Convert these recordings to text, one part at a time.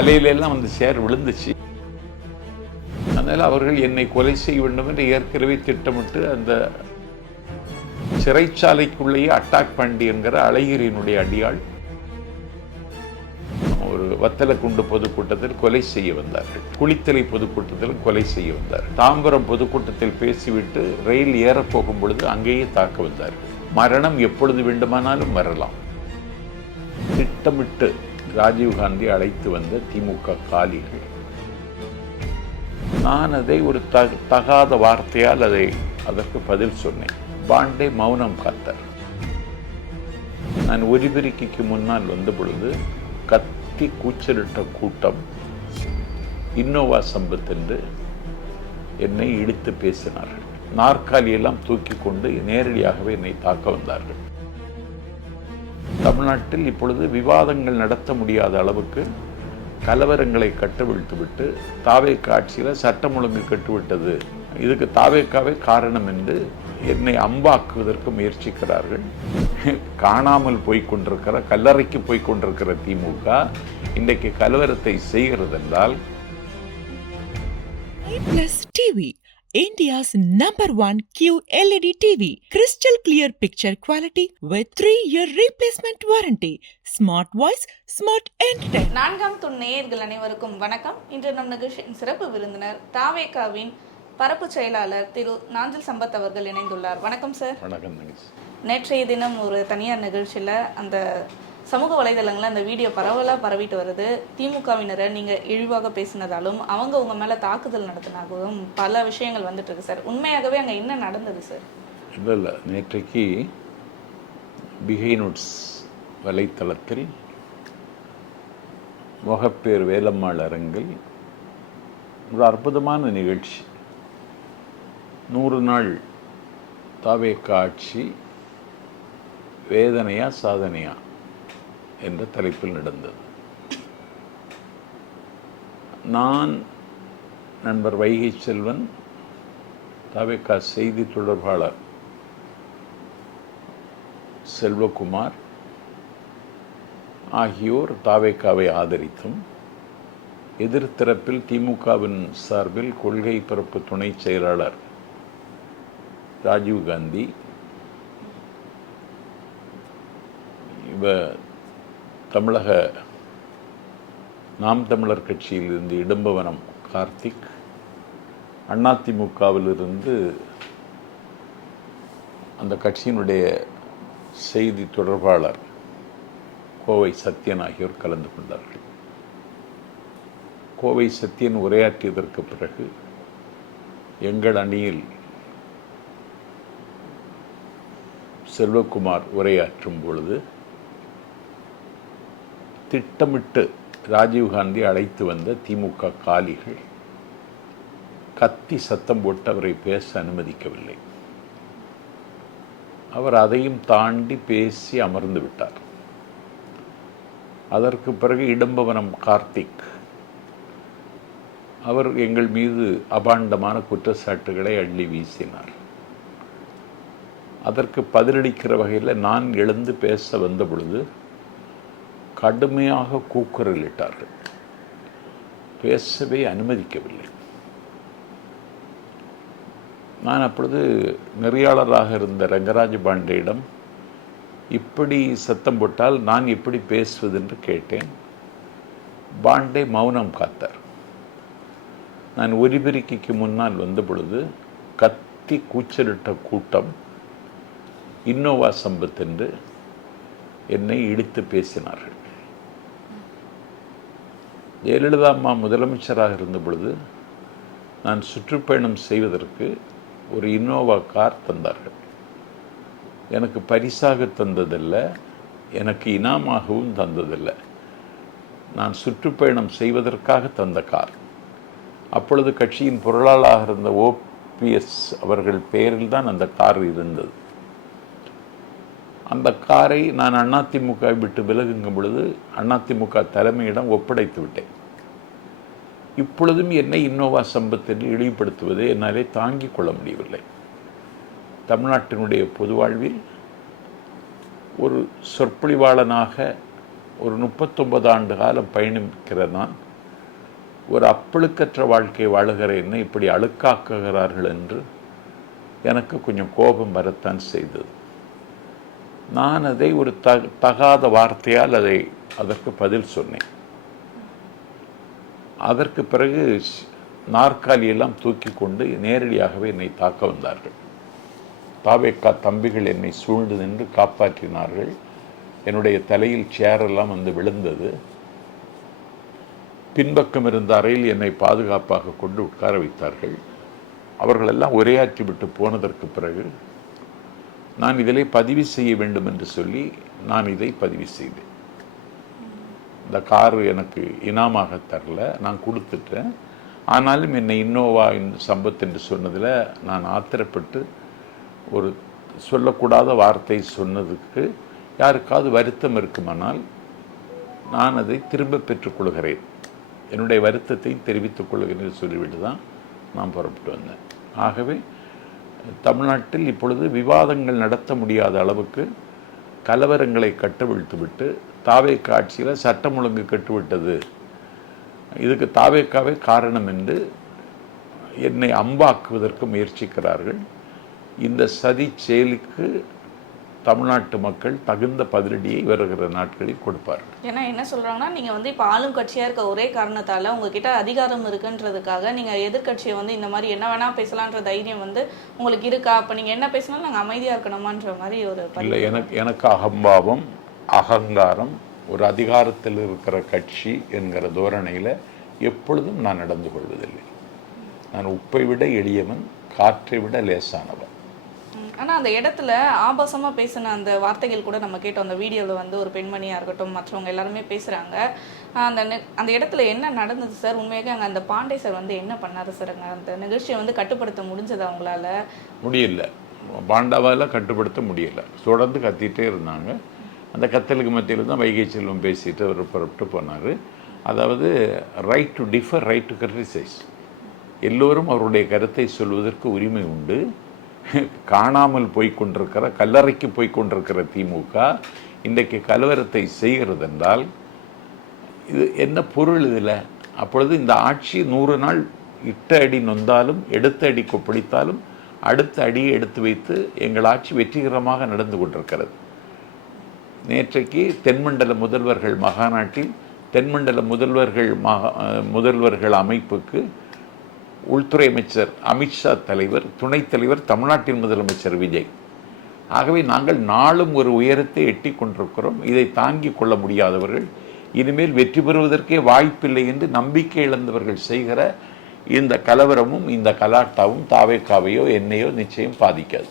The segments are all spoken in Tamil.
தலையிலெல்லாம் அந்த சேர் விழுந்துச்சு. அதனால் அவர்கள் என்னை கொலை செய்ய வேண்டும் என்று ஏற்கனவே திட்டமிட்டு அந்த சிறைச்சாலைக்குள்ளேயே அட்டாக் பண்ணி என்கிற அழகிரியினுடைய அடியாள் ஒரு வத்தலக்குண்டு பொதுக்கூட்டத்தில் கொலை செய்ய வந்தார்கள். குளித்தலை பொதுக்கூட்டத்தில் கொலை செய்ய வந்தார்கள். தாம்பரம் பொதுக்கூட்டத்தில் பேசிவிட்டு ரயில் ஏறப்போகும் பொழுது அங்கேயே தாக்க வந்தார்கள். மரணம் எப்பொழுது வேண்டுமானாலும் வரலாம். திட்டமிட்டு ராஜீவ்காந்தி அழைத்து வந்த திமுக காலிகள். நான் அதை ஒரு தகாத வார்த்தையால் அதற்கு பதில் சொன்னேன். பாண்டே மௌனம் காத்தார். நான் ஒலிபெருக்கிக்கு முன்னால் வந்த பொழுது கத்தி கூச்சலிட்ட கூட்டம் இன்னோவா சம்பத் என்று என்னை இழுத்து பேசினார்கள். நாற்காலியெல்லாம் தூக்கி கொண்டு நேரடியாகவே என்னை தாக்க வந்தார்கள். தமிழ்நாட்டில் இப்பொழுது விவாதங்கள் நடத்த முடியாத அளவுக்கு கலவரங்களை கட்டவிழ்த்துவிட்டு தாவேக ஆட்சியில் சட்டம் ஒழுங்கு கட்டுவிட்டது, இதுக்கு தாவேகாவே காரணம் என்று என்னை அம்பாக்குவதற்கு முயற்சிக்கிறார்கள். காணாமல் போய்கொண்டிருக்கிற, கல்லறைக்கு போய்கொண்டிருக்கிற திமுக இன்றைக்கு கலவரத்தை செய்கிறது என்றால் India's #1 QLED TV. Crystal clear picture quality with 3-year replacement warranty. Smart voice, smart entertainment. நான்காம் துண் நேயர்கள் அனைவருக்கும் வணக்கம். இன்று நம் நிகழ்ச்சியின் சிறப்பு விருந்தினர் தாவேகாவின் பரப்பு செயலாளர் திரு நாஞ்சில் சம்பத் அவர்கள் இணைந்துள்ளார். வணக்கம் சார். வணக்கம். நேற்றைய தினம் ஒரு தனியார் நிகழ்ச்சியில் அந்த சமூக வலைதளங்களில் அந்த வீடியோ பரவலாக பரவிட்டு வருது. திமுகவினரை நீங்கள் இழிவாக பேசினதாலும் அவங்க உங்கள் மேலே தாக்குதல் நடத்தினாகவும் பல விஷயங்கள் வந்துட்டு இருக்கு சார். உண்மையாகவே அங்கே என்ன நடந்தது சார்? இல்லை, நேற்றைக்கு பிஹைனுட்ஸ் வலைத்தளத்தில் முகப்பேர் வேலம்மாள் அரங்கில் ஒரு அற்புதமான நிகழ்ச்சி, 100 நாள் தாவேக ஆட்சி வேதனையா சாதனையா என்ற தலைப்பில் நடந்தது. நான், நண்பர் வைகை செல்வன், தாவேக செய்தி தொடர்பாளர் செல்வகுமார் ஆகியோர் தாவேகாவை ஆதரித்தும், எதிர்த்தரப்பில் திமுகவின் சார்பில் கொள்கை பரப்பு துணை செயலாளர் ராஜீவ்காந்தி, தமிழக நாம் தமிழர் கட்சியிலிருந்து இடும்பவனம் கார்த்திக், அதிமுகவிலிருந்து அந்த கட்சியினுடைய செய்தி தொடர்பாளர் கோவை சத்யன் ஆகியோர் கலந்து கொண்டார்கள். கோவை சத்யன் உரையாற்றியதற்கு பிறகு எங்கள் அணியில் செல்வகுமார் உரையாற்றும் பொழுது திட்டமிட்டு ராஜீவ்காந்தி அழைத்து வந்த திமுக காலிகள் கத்தி சத்தம் போட்டு அவரை பேச அனுமதிக்கவில்லை. அவர் அதையும் தாண்டி பேசி அமர்ந்து விட்டார். அதற்கு பிறகு இடும்பவனம் கார்த்திக் அவர் எங்கள் மீது அபாண்டமான குற்றச்சாட்டுகளை அள்ளி வீசினார். அதற்கு பதிலளிக்கிற வகையில் நான் எழுந்து பேச வந்த பொழுது கடுமையாக கூக்குரலிட்டார்கள். பேசவே அனுமதிக்கவில்லை. நான் அப்பொழுது நெறியாளராக இருந்த ரங்கராஜ் பாண்டேயிடம் இப்படி சத்தம் போட்டால் நான் எப்படி பேசுவது என்று கேட்டேன். பாண்டே மௌனம் காத்தார். நான் ஒலிபெருக்கிக்கு முன்னால் வந்த பொழுது கத்தி கூச்சலிட்ட கூட்டம் இன்னோவா சம்பத் என்று என்னை இழுத்து பேசினார்கள். ஜெயலலிதா அம்மா முதலமைச்சராக இருந்த பொழுது நான் சுற்றுப்பயணம் செய்வதற்கு ஒரு இன்னோவா கார் தந்தார்கள். எனக்கு பரிசாக தந்ததில்லை, எனக்கு இனாமாகவும் தந்ததில்லை. நான் சுற்றுப்பயணம் செய்வதற்காக தந்த கார். அப்பொழுது கட்சியின் பொருளாளராக இருந்த OPS அவர்கள் பெயரில் தான் அந்த கார் இருந்தது. அந்த காரை நான் அதிமுக விட்டு விலகுங்கும் பொழுது அதிமுக தலைமையிடம் ஒப்படைத்து விட்டேன். இப்பொழுதும் என்னை இன்னோவா சம்பத் என்று இழிவுபடுத்துவதை என்னாலே தாங்கிக் கொள்ள முடியவில்லை. தமிழ்நாட்டினுடைய பொது வாழ்வில் ஒரு சொற்பொழிவாளனாக ஒரு 39 ஆண்டு காலம் பயணிக்கிற நான் ஒரு அப்பழுக்கற்ற வாழ்க்கை வாழுகிற என்னை இப்படி அழுக்காக்குகிறார்கள் என்று எனக்கு கொஞ்சம் கோபம் வரத்தான் செய்தது. நான் அதை ஒரு தகாத வார்த்தையால் அதற்கு பதில் சொன்னேன். அதற்கு பிறகு நாற்காலியெல்லாம் தூக்கி கொண்டு நேரடியாகவே என்னை தாக்க வந்தார்கள். தாவேக்கா தம்பிகள் என்னை சூழ்ந்து நின்று காப்பாற்றினார்கள். என்னுடைய தலையில் சேரெல்லாம் வந்து விழுந்தது. பின்பக்கம் இருந்த அறையில் என்னை பாதுகாப்பாக கொண்டு உட்கார வைத்தார்கள். அவர்களெல்லாம் உரையாற்றி விட்டு போனதற்கு பிறகு நான் இதிலே பதிவு செய்ய வேண்டும் என்று சொல்லி நான் இதை பதிவு செய்தேன். இந்த காரு எனக்கு இனாமாக தரல, நான் கொடுத்துட்டேன். ஆனாலும் என்னை இன்னோவா சம்பத் என்று சொன்னதில் நான் ஆத்திரப்பட்டு ஒரு சொல்லக்கூடாத வார்த்தை சொன்னதுக்கு யாருக்காவது வருத்தம் இருக்குமானால் நான் அதை திரும்ப பெற்றுக்கொள்கிறேன், என்னுடைய வருத்தத்தை தெரிவித்துக் கொள்கிறேன் சொல்லிவிட்டு தான் நான் புறப்பட்டு வந்தேன். ஆகவே தமிழ்நாட்டில் இப்பொழுது விவாதங்கள் நடத்த முடியாத அளவுக்கு கலவரங்களை கட்டவிழ்த்துவிட்டு தாவேக்கா ஆட்சியில் சட்டம் ஒழுங்கு கட்டுவிட்டது, இதுக்கு தாவேக்காவே காரணம் என்று என்னை அம்பாக்குவதற்கு முயற்சிக்கிறார்கள். இந்த சதி செயலுக்கு தமிழ்நாட்டு மக்கள் தகுந்த பதிலடியை வருகிற நாட்களில் கொடுப்பார்கள். ஏன்னா என்ன சொல்றாங்கன்னா, நீங்க வந்து இப்போ ஆளும் கட்சியா இருக்க ஒரே காரணத்தால உங்ககிட்ட அதிகாரம் இருக்குன்றதுக்காக நீங்க எதிர்கட்சியை வந்து இந்த மாதிரி என்ன வேணா பேசலான்ற தைரியம் வந்து உங்களுக்கு இருக்கா? அப்ப நீங்க என்ன பேசினாலும் நாங்க அமைதியா இருக்கணுமான்ற மாதிரி ஒரு இல்லை. எனக்கு அகம்பாவம், அகங்காரம், ஒரு அதிகாரத்தில் இருக்கிற கட்சி என்கிற தோரணையில் எப்பொழுதும் நான் நடந்து கொள்வதில்லை. நான் உப்பை விட எளியவன், காற்றை விட லேசானவன். ஆனால் அந்த இடத்துல ஆபாசமாக பேசின அந்த வார்த்தைகள் கூட நம்ம கேட்டோம். அந்த வீடியோவில் வந்து ஒரு பெண்மணியாக இருக்கட்டும், மற்றவங்க எல்லாருமே பேசுகிறாங்க. அந்த இடத்துல என்ன நடந்தது சார்? உண்மையாக அங்கே அந்த பாண்டே சார் வந்து என்ன பண்ணாரு சார்? அங்கே அந்த நிகழ்ச்சியை வந்து கட்டுப்படுத்த முடிஞ்சது அவங்களால? முடியல, பாண்டாவால் கட்டுப்படுத்த முடியலை. தொடர்ந்து கத்திகிட்டே இருந்தாங்க. அந்த கத்தலுக்கு மத்தியில் தான் வைகை செல்வம் பேசிட்டு அவர் புறப்பட்டு போனார். அதாவது right to differ, right to criticise. எல்லோரும் அவருடைய கருத்தை சொல்வதற்கு உரிமை உண்டு. காணாமல் போய்கொண்டிருக்கிற, கல்லறைக்கு போய்கொண்டிருக்கிற திமுக இன்றைக்கு கலவரத்தை செய்கிறது என்றால் இது என்ன பொருள் இதில்? அப்பொழுது இந்த ஆட்சி 100 நாள் இட்ட அடி நொந்தாலும் எடுத்த அடி கொப்பளித்தாலும் அடுத்த அடியை எடுத்து வைத்து எங்கள் ஆட்சி வெற்றிகரமாக நடந்து கொண்டிருக்கிறது. நேற்றைக்கு தென்மண்டல முதல்வர்கள் மகாநாட்டில் தென்மண்டல முதல்வர்கள் அமைப்புக்கு உள்துறை அமைச்சர் அமித்ஷா தலைவர், துணைத் தலைவர் தமிழ்நாட்டின் முதலமைச்சர் விஜய். ஆகவே நாங்கள் நாளும் ஒரு உயரத்தை எட்டி கொண்டிருக்கிறோம். இதை தாங்கிக் கொள்ள முடியாதவர்கள், இனிமேல் வெற்றி பெறுவதற்கே வாய்ப்பில்லை என்று நம்பிக்கை இழந்தவர்கள் செய்கிற இந்த கலவரமும் இந்த கலாட்டாவும் தாவேக்காவையோ என்னையோ நிச்சயம் பாதிக்காது.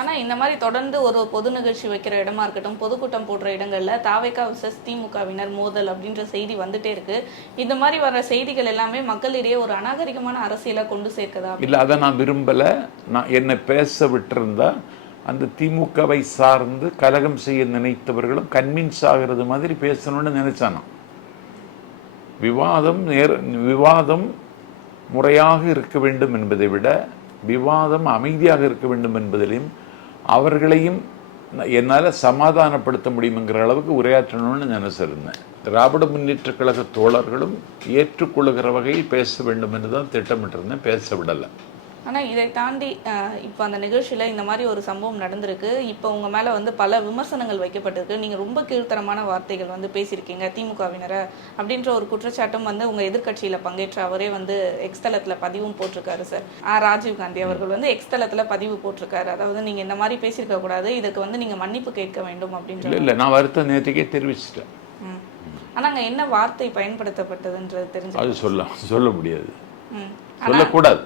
ஆனால் இந்த மாதிரி தொடர்ந்து ஒரு பொது நிகழ்ச்சி வைக்கிற இடமா இருக்கட்டும், பொதுக்கூட்டம் போடுற இடங்கள்ல தாவேக்கா விசஸ் திமுகவினர் மோதல் அப்படின்ற செய்தி வந்துட்டே இருக்கு. இந்த மாதிரி வர செய்திகள் எல்லாமே மக்களிடையே ஒரு அநாகரிகமான அரசியலை கொண்டு சேர்க்குதா? இல்லை, அதை நான் விரும்பலை. நான் என்னை பேச விட்டிருந்தா அந்த திமுகவை சார்ந்து கலகம் செய்ய நினைத்தவர்களும் கன்வின்ஸ் ஆகிறது மாதிரி பேசணும்னு நினைச்சானா. விவாதம் முறையாக இருக்க வேண்டும் என்பதை விட விவாதம் அமைதியாக இருக்க வேண்டும் என்பதிலையும் அவர்களையும் என்னால் சமாதானப்படுத்த முடியுங்கிற அளவுக்கு உரையாற்றணும்னு நினைச்சிருந்தேன். திராவிட முன்னேற்ற கழக தோழர்களும் ஏற்றுக்கொள்ளுகிற வகையில் பேச வேண்டும் என்று தான் திட்டமிட்டிருந்தேன். பேச விடலை. ஆனால் இதை தாண்டி இப்போ அந்த நிகழ்ச்சியில் இந்த மாதிரி ஒரு சம்பவம் நடந்திருக்கு. இப்போ உங்கள் மேலே வந்து பல விமர்சனங்கள் வைக்கப்பட்டிருக்கு. நீங்கள் ரொம்ப கீழ்த்தரமான வார்த்தைகள் வந்து பேசியிருக்கீங்க திமுகவினரை அப்படின்ற ஒரு குற்றச்சாட்டும் வந்து உங்கள் எதிர்கட்சியில் பங்கேற்ற அவரே வந்து எக்ஸ்தலத்தில் பதிவும் போட்டிருக்காரு சார். ராஜீவ்காந்தி அவர்கள் வந்து எக்ஸ்தலத்தில் பதிவு போட்டிருக்காரு. அதாவது நீங்கள் இந்த மாதிரி பேசியிருக்க கூடாது, இதுக்கு வந்து நீங்கள் மன்னிப்பு கேட்க வேண்டும் அப்படின்ற. இல்லை, நான் வருத்தம் நேற்றுக்கே தெரிவிச்சிட்டேன். ஆனால் அங்கே என்ன வார்த்தை பயன்படுத்தப்பட்டதுன்றது தெரிஞ்சு அது சொல்ல முடியாது, சொல்லக்கூடாது.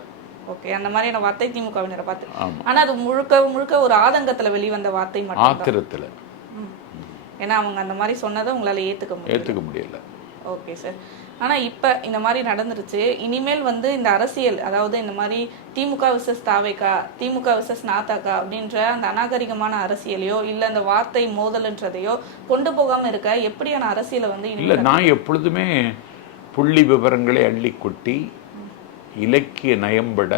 ஓகே, அந்த மாதிரியான வார்த்தை திமுகவினரை பார்த்து. ஆனா அது முழுக்க முழுக்க ஒரு ஆதங்கத்துல வெளிவந்த வார்த்தை மட்டும், ஆத்திரத்துல. ஏன்னா அவங்க அந்த மாதிரி சொன்னதை உங்களால ஏத்துக்க முடியல. Okay sir. ஆனா இப்ப இந்த மாதிரி நடந்துருச்சு. இனிமேல் வந்து இந்த அரசியல், அதாவது இந்த மாதிரி திமுக விசஸ் தாவேக்கா, திமுக விசஸ் நாதாக்கா அப்படின்ற அந்த அநாகரிகமான அரசியலையோ இல்ல அந்த வார்த்தை மோதல்ன்றதையோ கொண்டு போகாம இருக்க எப்படியான அரசியலை வந்து இல்ல, நான் எப்பொழுதுமே புள்ளி விவரங்களை அள்ளி கொட்டி இலக்கிய நயம்பட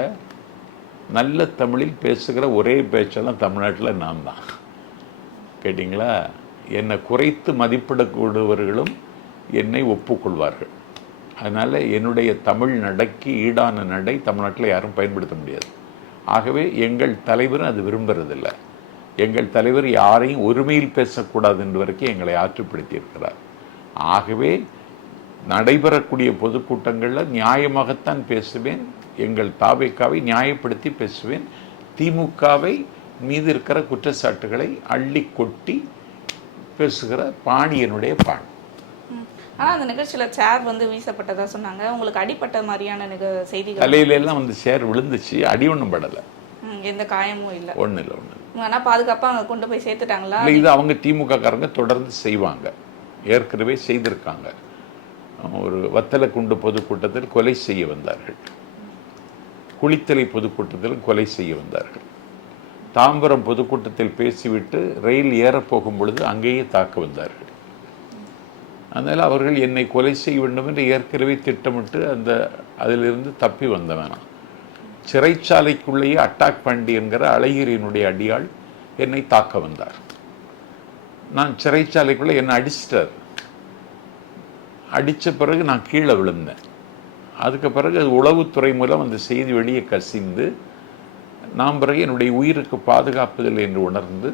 நல்ல தமிழில் பேசுகிற ஒரே பேச்செல்லாம் தமிழ்நாட்டில் நான் தான். கேட்டிங்களா? என்னை குறைத்து மதிப்பிடக்கூடியவர்களும் என்னை ஒப்புக்கொள்வார்கள். அதனால் என்னுடைய தமிழ் நடைக்கு ஈடான நடை தமிழ்நாட்டில் யாரும் பயன்படுத்த முடியாது. ஆகவே எங்கள் தலைவரும் அது விரும்புறதில்லை. எங்கள் தலைவர் யாரையும் ஒருமையில் பேசக்கூடாது என்று வரைக்கும் எங்களை ஆற்றுப்படுத்தியிருக்கிறார். ஆகவே நடைபெறக்கூடிய பொதுக்கூட்டங்களில் நியாயமாகத்தான் பேசுவேன். எங்கள் தாவேக்காவை நியாயப்படுத்தி பேசுவேன். திமுகவை மீது இருக்கிற குற்றச்சாட்டுகளை அள்ளி கொட்டி பேசுகிற பாணி என்னுடைய பாணி. ஆனால் அந்த நிகழ்ச்சியில் சேர் வந்து வீசப்பட்டதா சொன்னாங்க. உங்களுக்கு அடிப்பட்ட மாதிரியான செய்திகள்? தலையிலெல்லாம் வந்து சேர் விழுந்துச்சு, அடி ஒன்றும் படலை, எந்த காயமும் இல்லை. ஒன்றும் இல்லை, ஒன்றும் இல்லை. ஆனால் பாதுகாப்பாக அங்கே கொண்டு போய் சேர்த்துட்டாங்களா? இல்லை, இது அவங்க திமுககாரங்க தொடர்ந்து செய்வாங்க, ஏற்கனவே செய்திருக்காங்க. ஒரு வத்தலக்குண்டு பொதுக்கூட்டத்தில் கொலை செய்ய வந்தார்கள், குளித்தலை பொதுக்கூட்டத்தில் கொலை செய்ய வந்தார்கள், தாம்பரம் பொதுக்கூட்டத்தில் பேசிவிட்டு ரயில் ஏறப்போகும் பொழுது அங்கேயே தாக்க வந்தார்கள். அதனால் அவர்கள் என்னை கொலை செய்ய வேண்டும் என்று ஏற்கனவே திட்டமிட்டு அதிலிருந்து தப்பி வந்தவனா. சிறைச்சாலைக்குள்ளேயே அட்டாக் பண்ணி என்கிற அழகிரியினுடைய அடியாள் என்னை தாக்க வந்தார். நான் சிறைச்சாலைக்குள்ளே என்னை அடிச்சிட்டார். அடித்த பிறகு நான் கீழே விழுந்தேன். அதுக்கு பிறகு அது உளவுத்துறை மூலம் அந்த செய்தி வெளியே கசிந்து நான் பிறகு என்னுடைய உயிருக்கு பாதுகாப்பதில்லை என்று உணர்ந்து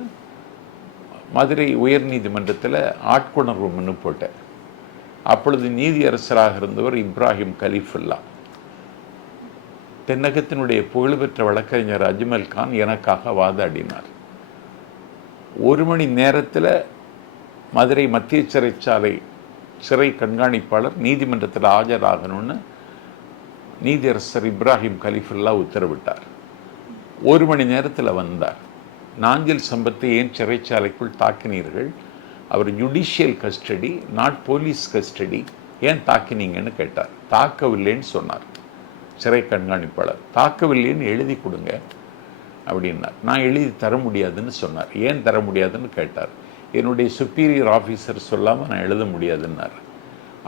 மதுரை உயர்நீதிமன்றத்தில் ஆட்கொணர்வு மனு போட்டேன். அப்பொழுது நீதியரசராக இருந்தவர் இப்ராஹிம் கலீஃபுல்லா. தென்னகத்தினுடைய புகழ்பெற்ற வழக்கறிஞர் அஜ்மல் கான் எனக்காக வாதாடினார். 1 மணி நேரத்தில் மதுரை மத்திய சிறைச்சாலை சிறை கண்காணிப்பாளர் நீதிமன்றத்தில் ஆஜராகணும்னு நீதியரசர் இப்ராஹிம் கலீஃபுல்லா உத்தரவிட்டார். 1 மணி நேரத்தில் வந்தார். நாஞ்சில் சம்பத்தை ஏன் சிறைச்சாலைக்குள் தாக்கினீர்கள்? அவர் judicial custody, not police custody, ஏன் தாக்கினீங்கன்னு கேட்டார். தாக்கவில்லைன்னு சொன்னார் சிறை கண்காணிப்பாளர். தாக்கவில்லைன்னு எழுதி கொடுங்க அப்படின்னார். நான் எழுதி தர முடியாதுன்னு சொன்னார். ஏன் தர முடியாதுன்னு கேட்டார். என்னுடைய சுப்பீரியர் ஆஃபீஸர் சொல்லாமல் நான் எழுத முடியாதுன்னார்.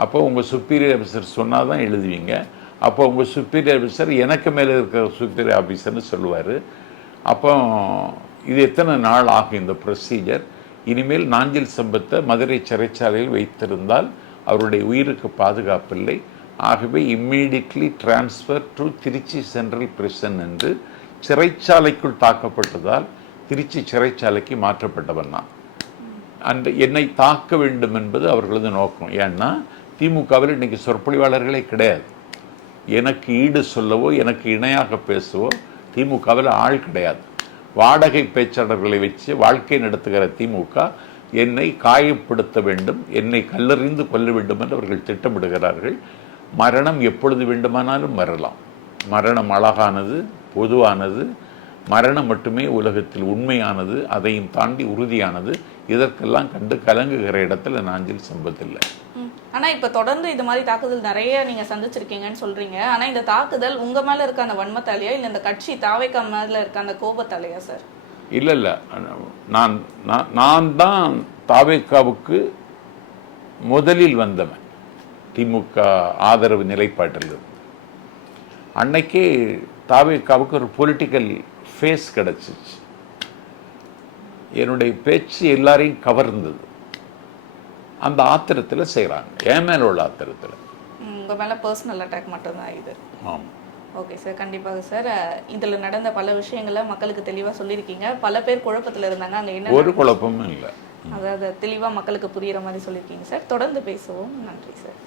அப்போ உங்கள் சுப்பீரியர் ஆஃபீஸர் சொன்னால் தான் எழுதுவீங்க. அப்போ உங்கள் சுப்பீரியர் ஆஃபீஸர் எனக்கு மேலே இருக்கிற சுப்பீரியர் ஆஃபீஸர்னு சொல்லுவார். அப்போ இது எத்தனை நாள் ஆகும் இந்த ப்ரொசீஜர்? இனிமேல் நாஞ்சில் சம்பத்தை மதுரை சிறைச்சாலையில் வைத்திருந்தால் அவருடைய உயிருக்கு பாதுகாப்பில்லை. ஆகவே immediately transfer to Tiruchi central prison என்று சிறைச்சாலைக்குள் தாக்கப்பட்டதால் திருச்சி சிறைச்சாலைக்கு மாற்றப்பட்டவன் நான். என்னை தாக்க வேண்டும் என்பது அவர்களது நோக்கம். ஏன்னா திமுகவில் இன்றைக்கி சொற்பொழிவாளர்களே கிடையாது. எனக்கு ஈடு சொல்லவோ எனக்கு இணையாக பேசவோ திமுகவில் ஆள் கிடையாது. வாடகை பேச்சாளர்களை வச்சு வாழ்க்கை நடத்துகிற திமுக என்னை காயப்படுத்த வேண்டும், என்னை கல்லறிந்து கொல்ல வேண்டும் என்று அவர்கள் திட்டமிடுகிறார்கள். மரணம் எப்பொழுது வேண்டுமானாலும் வரலாம். மரணம் அழகானது, பொதுவானது. மரணம் மட்டுமே உலகத்தில் உண்மையானது, அதையும் தாண்டி உறுதியானது. இதற்கெல்லாம் கண்டு கலங்குகிற இடத்துல நாஞ்சில் சம்பத்தில்லை. ஆனால் இப்போ தொடர்ந்து இது மாதிரி தாக்குதல் நிறைய நீங்கள் சந்திச்சிருக்கீங்கன்னு சொல்கிறீங்க. ஆனால் இந்த தாக்குதல் உங்கள் மேலே இருக்க அந்த வன்மத்தாலையா இல்லை இந்த கட்சி தாவேக்கா மேலே இருக்க அந்த கோபத்தாலையா சார்? இல்லை, நான் தான் தாவேக்காவுக்கு முதலில் வந்தவன். திமுக ஆதரவு நிலைப்பாட்டில் இருந்து அன்னைக்கே தாவேக்காவுக்கு ஒரு பொலிட்டிக்கல் ஃபேஸ் கிடச்சிச்சு. என்னுடைய பேச்சு எல்லாரையும் கவர்ந்தது. அந்த ஆத்திரத்தில் செய்கிறாங்க, என் மேலே உள்ள ஆத்திரத்தில். உங்கள் மேலே பர்சனல் அட்டாக் மட்டும்தான் இது? ஆமாம். ஓகே சார், கண்டிப்பாக சார். இதில் நடந்த பல விஷயங்களை மக்களுக்கு தெளிவாக சொல்லியிருக்கீங்க. பல பேர் குழப்பத்தில் இருந்தாங்க, அங்கே என்ன ஒரு குழப்பமும் இல்லை. அதாவது தெளிவாக மக்களுக்கு புரிகிற மாதிரி சொல்லியிருக்கீங்க சார். தொடர்ந்து பேசுவோம். நன்றி சார்.